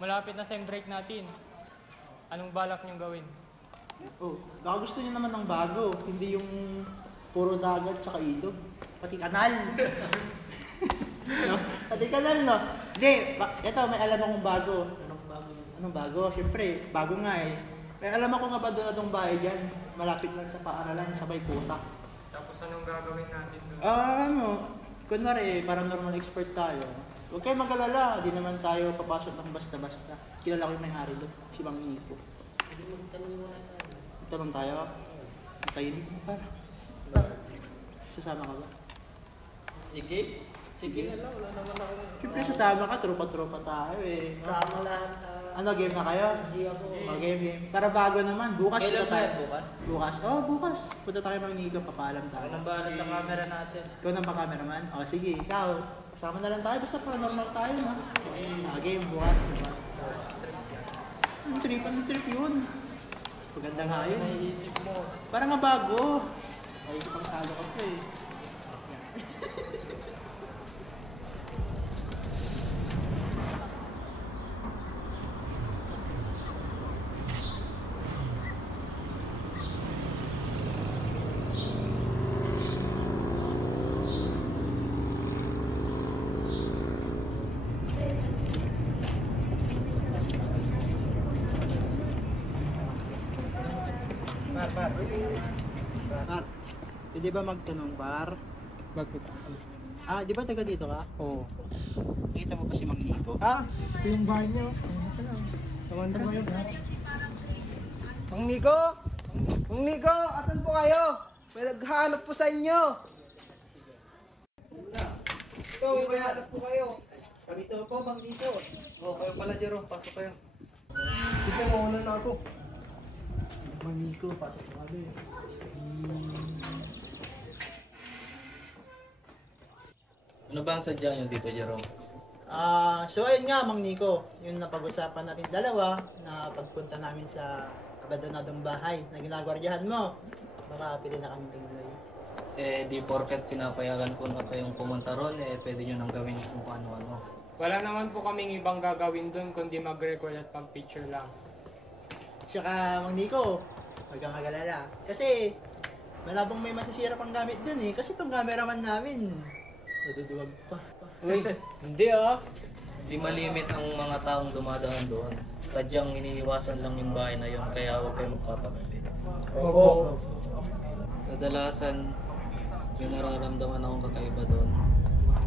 Malapit na sem break natin. Anong balak niyong gawin? Oh, baka gusto niyo naman ng bago. Hindi yung puro dagat tsaka ilog. Pati kanal. No? Pati kanal, no? Hindi, ito, may alam akong bago. Anong bago? Siyempre, bago nga eh. May alam ako nga ba doon atong bahay dyan? Malapit lang sa paaralan, sa may kuta. Tapos anong gagawin natin doon? Kunwari, paranormal expert tayo. Huwag kayo mag-alala, di naman tayo papasok ng basta-basta. Kilala ko yung may-ari doon, si Mang Nico. Tanong tayo. Tayo para. Sasama ka ba? Sige. Sige na lang, wala naman ako. Siyempre sasama ka, tropa-tropa tayo eh. Sama lahat. Ano, game na kayo? Hindi ako. Game. Para bago naman, bukas Kailan punta tayo. ba? Bukas? Bukas? Oh, bukas. Punta tayo Mang Nico, papaalam tayo. Ako nang bahala sa camera natin. Ikaw nang pa-cameraman? O sige, ikaw. Kasama na lang tayo, basta paranormal tayo, no? Game, bukas. Ang trip yun. Maganda nga yun. Naiisip mo. Parang nga bago. Ay, pang talo ko to eh. Par, pwede ba magtanong, Par? Bakit? Di ba taga dito ka? Oo. Nakita mo ba si Mang Nico? Ito yung bahay niyo. Tawanda mo yun, ha? Mang Nico! Mang Nico! Asan po kayo? May naghahanap po sa inyo! Ito, may naghahanap po kayo. Dito po, Mang Nico. Kayo pala, Jero. Pasok kayo. Sige, mauna na ako. Mang Nico, pasok ka kami. Ano ba ang sadya nyo dito, Jerome? So ayun nga, Mang Nico, yung napag-usapan natin dalawa na pagpunta namin sa abandonadong bahay na ginagwardiyahan mo. Baka pili na kami tingloy. Di porket pinapayagan ko na kayong pumunta ron, pwede nyo nang gawin kung ano-ano. Wala naman po kaming ibang gagawin doon kundi mag-record at pag-picture lang. Tsaka, Mang Nico, huwag kang mag-alala. Kasi, malabang may masisira pang gamit dun eh. Kasi itong cameraman namin, naduduwag pa. Uy, hindi ah. Di malimit ang mga taong dumadaan doon. Sadyang iniiwasan lang yung bahay na yon, kaya huwag kayo magpapagalit. Oo. Kadalasan, may nararamdaman akong kakaiba doon.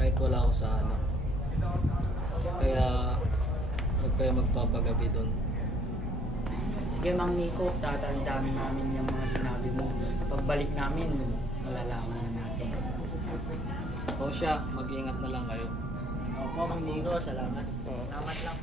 Kahit wala ako sa alam. Kaya, huwag kayo magpapagabi doon. Sige Mang Nico, tatandaan namin yung mga sinabi mo. Pagbalik namin, malalaman na natin. O siya, mag-ingat na lang kayo. Opo, Mang Nico, salamat. Salamat lang.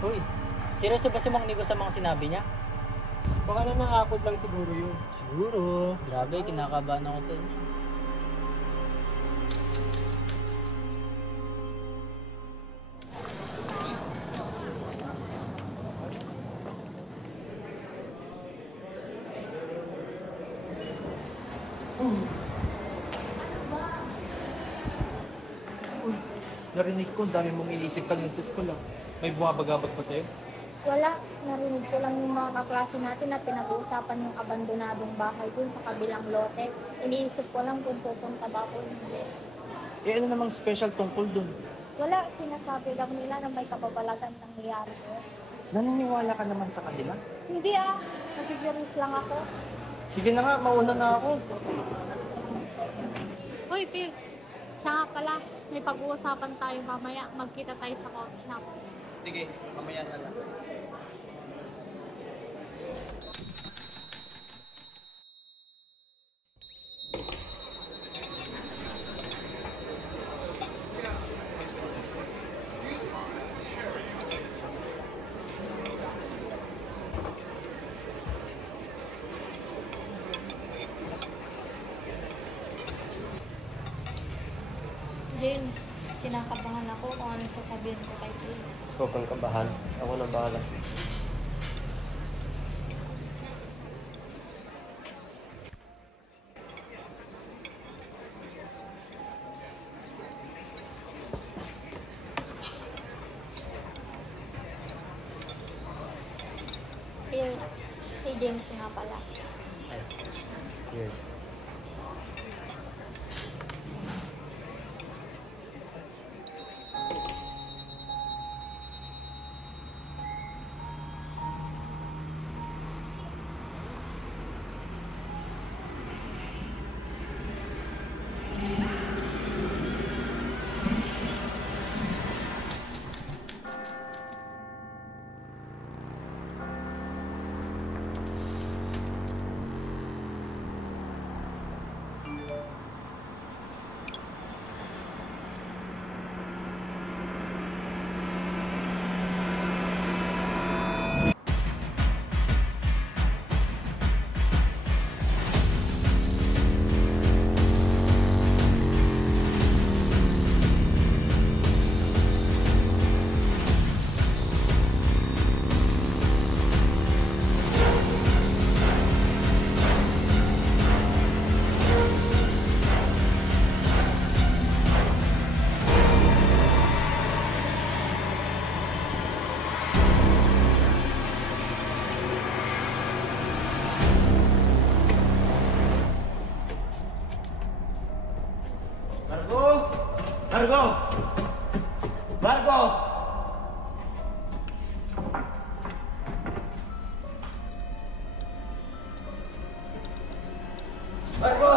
Uy, seryoso ba si Mang Nico sa mga sinabi niya? Baka na nakakot lang siguro yun. Siguro. Grabe, kinakabahan ako sa inyo. Narinig ko, ang dami mong iniisip kanina sa school. May bumabagabag pa sa'yo? Wala, narinig ko lang yung mga kaklase natin na pinag-uusapan yung abandonadong bahay dun sa kabilang lote. Iniisip ko lang kung pupunta ba ako o hindi. Eh ano namang special tungkol dun? Wala, sinasabi lang nila na may kababalagan nangyayari ko. Naniniwala ka naman sa kanila? Hindi nakikiris lang ako. Sige na nga, mauna na ako. Hoy, Pilks, siya nga pala, may pag-uusapan tayo mamaya. Magkita tayo sa coffee shop. Sige, mamaya na lang. James, kinakabahan ako kung ano sasabihin ko kay Pilks. Huwag kang kabahan. Ako na bahala. Pilks, si James nga pala. Yes. Margo! Margo! Margo!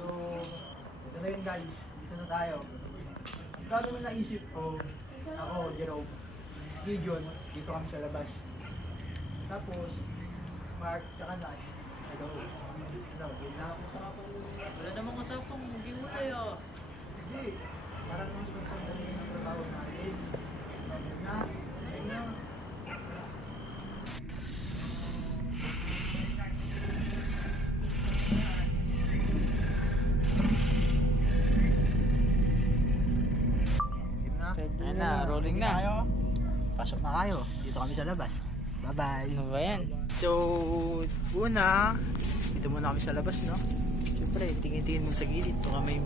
So, ito na yun guys. Dito na tayo. Ikaw naman naisip ko, ako, Jerome, Gideon, dito kami sa labas. Tapos, Mark, tsaka Nat, hello. Hello, yun lang ako sa ako. Wala namang usapang hindi mo tayo. Hindi, parang nung sandali ng trabaho natin. Na, na. Ayan na, rolling na. Kayo. Pasok na kayo. Dito kami sa labas. Bye-bye. Ano ba yan? So, una, dito muna kami sa labas, no? Siyempre, tingin-tingin mo sa gilid. Ito kami.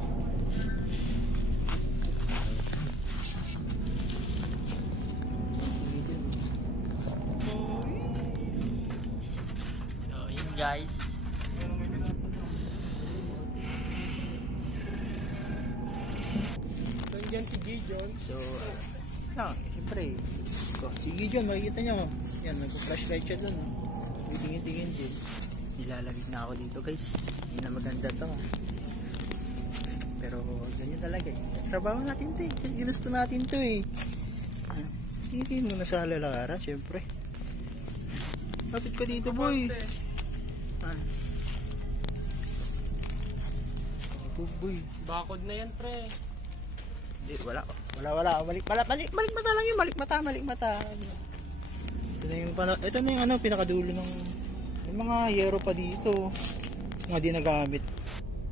So, yun guys. Nandiyan si Gideon. So, siyempre. So, si Gideon, makikita nyo. Yan, nag-flashlight siya dun. May tingin-tingin din. Nilalamig na ako dito, guys. Hindi na maganda to. Pero ganyan talaga eh. Trabaho natin to eh. Ginusto natin to eh. Hindi mo na sa lalakara, syempre. Kapit ka dito, boy. Boy. Bakod na yan, pre. Hindi, wala. Balik mata lang yun. Balik mata. Ito na yung pinakadulo ng yung mga yero pa dito. Mga di nagamit.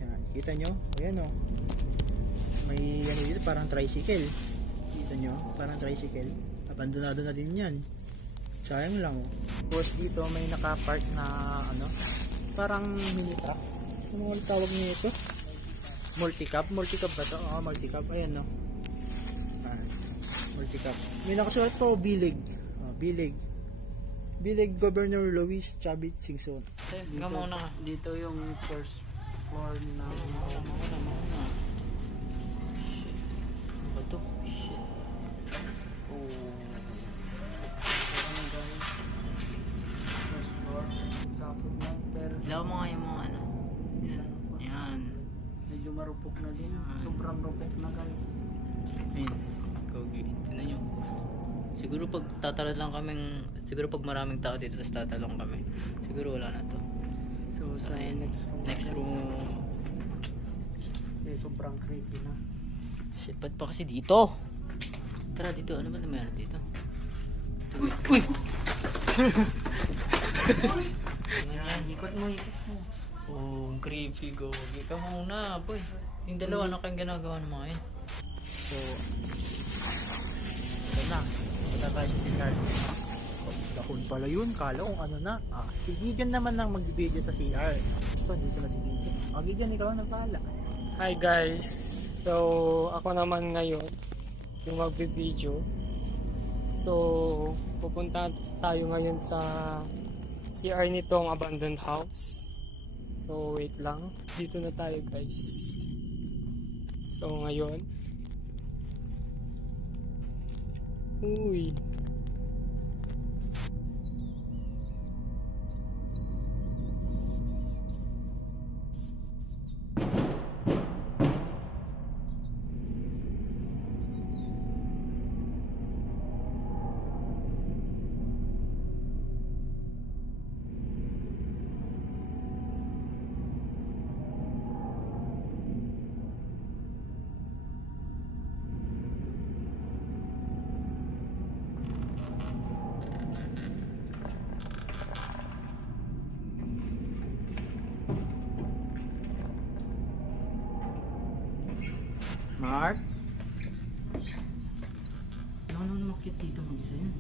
Yan, kita nyo? Ayan o. May dito, parang tricycle. Kita nyo? Parang tricycle. Abandonado na din yan. Sayang lang o. Tapos dito may nakapark na parang mini truck. Ano ang tawag niya ito? Multicab ba ito? Oo, multicab. Ayan no. Multicab. May nakasulat po, Bilig. Bilig Governor Luis Chavit Singson. Dito yung first floor na Mauna. Shit. Ano ba to? Shit. Oh. ano guys. First floor. Sapod lang. Pero Ilaw mo nga yung mga Yan. medyo marupok na din. Sobrang rupok na guys. Ayun. Gogi. Tignan nyo. Siguro pag maraming tao dito tapos tatalong kami. Siguro wala na to. So sa Ayun. next room. Next room. Kasi sobrang creepy na. Shit, ba't pa kasi dito? Tara dito, ano ba na meron dito? Uy! Ikot mo. Oh, creepy go. Ika muna, boy. Yung dalawa na kayong ginagawa ng mga yun. So, ito na. Punta tayo sa CR. Dakon pala yun. Kala kung ano na. Si Gigan naman nang mag-video sa CR. Ito, dito na si Gigan. Gigan, ikaw na pala. Hi guys. So, ako naman ngayon yung magbi-video. So, pupunta tayo ngayon sa CR nitong abandoned house. So, wait lang. Dito na tayo guys. So, ngayon. Uy. Mark? Ano makit dito mag-isa yun?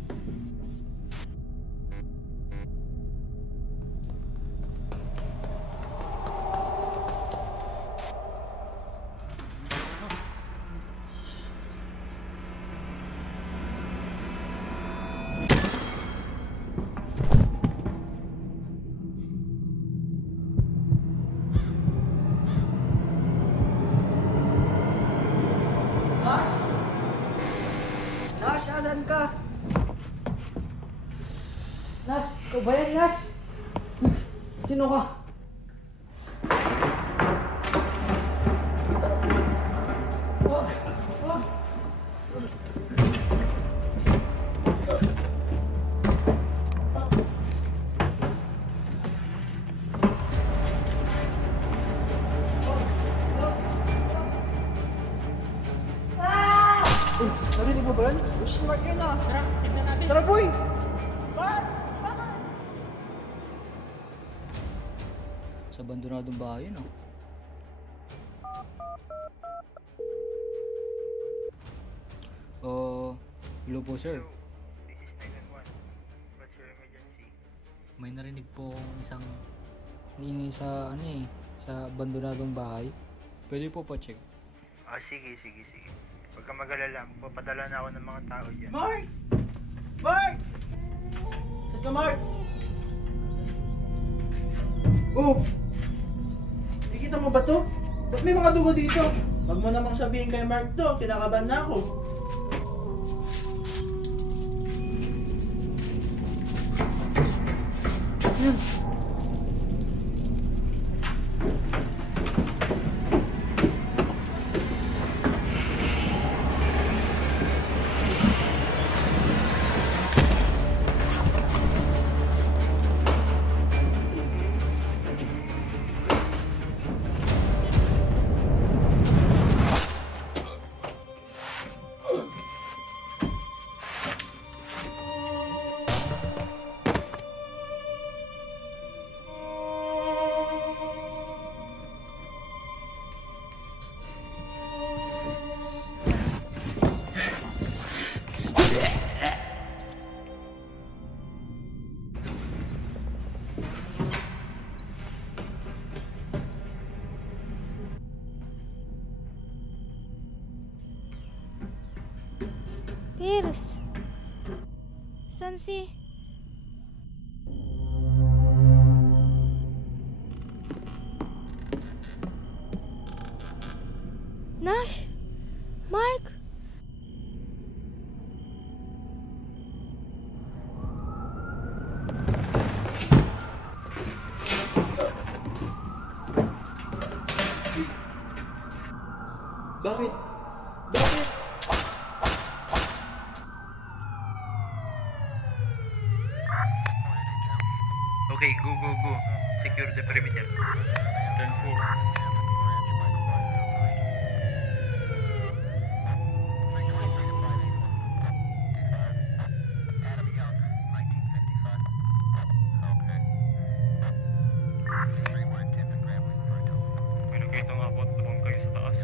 Nash, asan ka? Nash, ikaw ba yan, Nash? Sino ka? Wag! Narinig mo ba yun? Smart yun ah! Tara, tignan natin. Tara boy! Sa abandonadong bahay yun, hello po sir. This is 911. What's your emergency? May narinig po akong isang ingay sa sa abandonadong bahay. Pwede po pa-check. Sige. Huwag kang mag-alala. Papadala na ako ng mga tao dyan. Mark! Mark! Saan ka, Mark? Oh! Nakikita mo ba to? Ba't may mga dugo dito? Huwag mo namang sabihin kay Mark to. Kinakabahan na ako. Yan. Cheers! San si... Nash? Mark? Bakit? Bakit? Okay, go, go, go. Secure the perimeter. 10-4. May nakita nga po tumang kayo sa taas.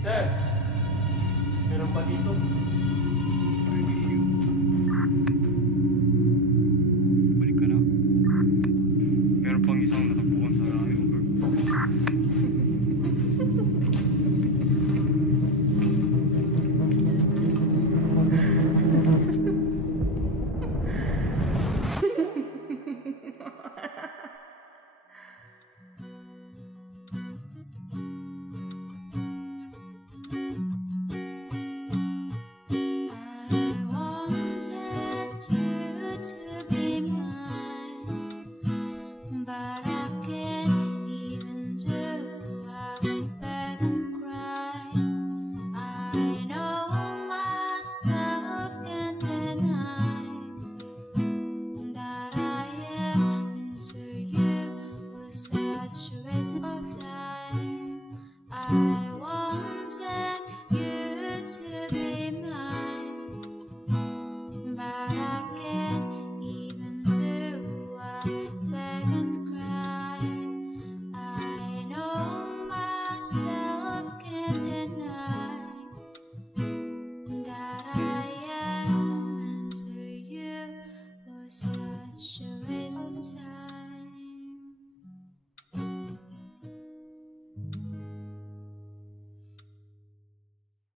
Sir! Meron pa dito. Balik ka na. Meron pang isang natagpuan sa rayo, over. I wanted you to be mine, but I can't even do. I beg and cry. I know myself can't deny that I am into you was such a waste of time. I